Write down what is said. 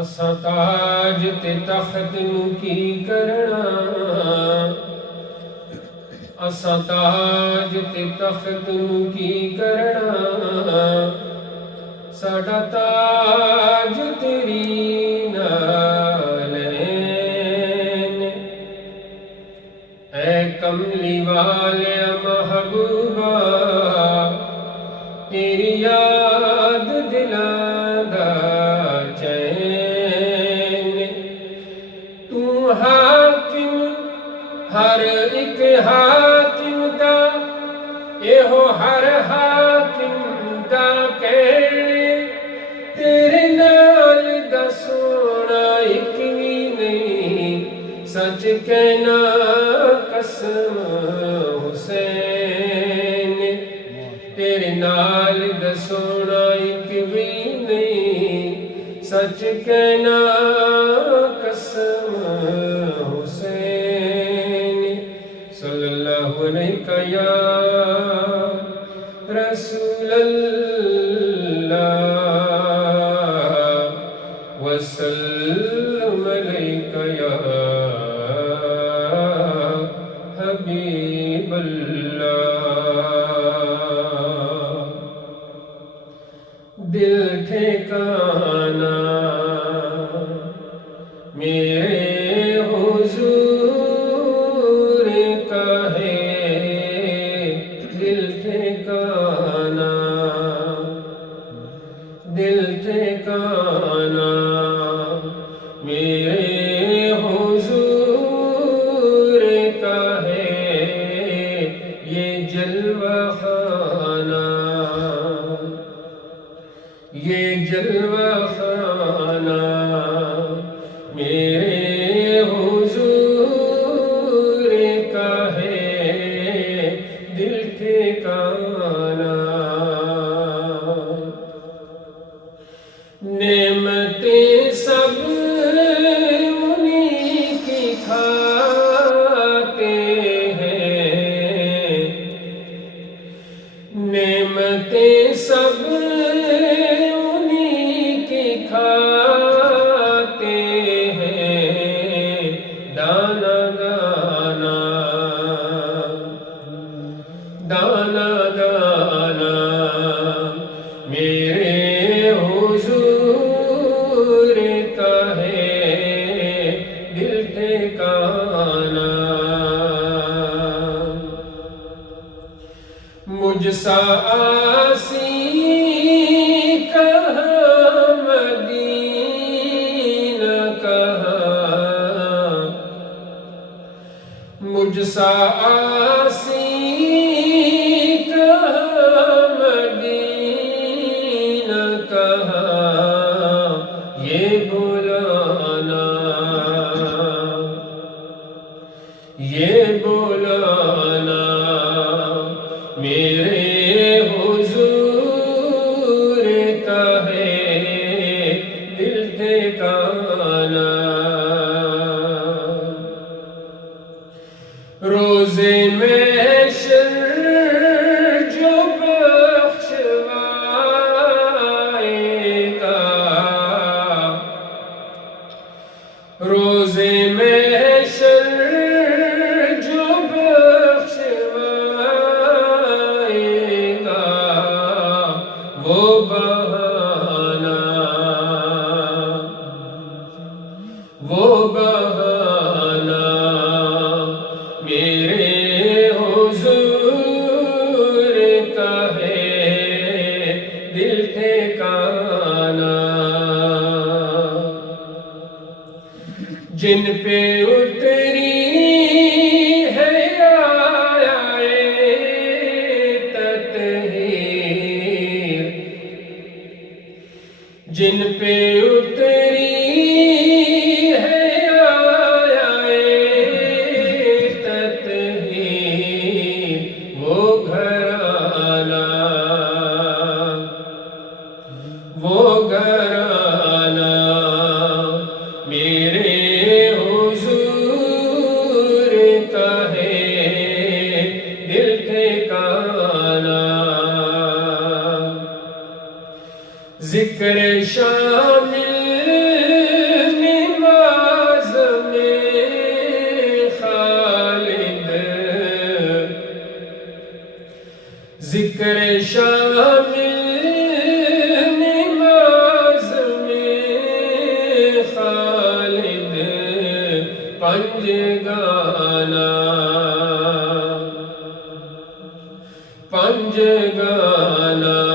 اساں تاج تے تخت نو کی کرنا، اساں تاج تے تخت نو کی کرنا، ساڈا تاج تیری نالین۔ اے کملی والے محبوبہ، تیری یاد دلاں دا چین۔ تو حاکم ہر ایک حاکم دا، ایہو ہر حاکم دا کہنے، تیرے نال دا سونا ایک وی نہیں، سچ کہنا قسم حسین۔ تیرے نال دا سونا ایک وی نہیں، سچ کہنا قسم حسین۔ صلی اللہ علیہ یا رسول اللہ، وسلم علیک یا حبیب اللہ۔ دل ٹھکانا میرے حضور کا ہے، دل ٹھکانا، دل ٹھکانا میرے حضور کا ہے، یہ جلوہ خانہ، یہ جلوہ خانہ میرے حضور کا ہے، دل ٹھکانا۔ نعمتیں سب انہی کی کھاتے ہیں، نعمتیں سب انہی کی کھاتے ہیں، دانا دانا، دانا دانا میرے حضور کا ہے، دل ٹھکانا۔ مجھ سا آسی کہاں، مدینہ کہاں، مجھ سا آسی کہاں، مدینہ کہاں، یہ بلانا، یہ بلانا میرے حضور کا ہے، دل ٹھکانا۔ روزے محشر جو بخشوائے گا، روزے محشر جو بخشوائے گا، وہ بہانہ، وہ بہانہ میرے حضور کا ہے، دل ٹھکانا۔ جن پہ اتری ہے آیے تطہیر، جن پہ اتری ہے آیے تطہیر، وہ گھرانہ، وہ گھرانہ میرے حضور کا ہے، دل ٹھکانا۔ ذکر شامل ذکر شامل نماز میں خالد پنج گانا پنج گانا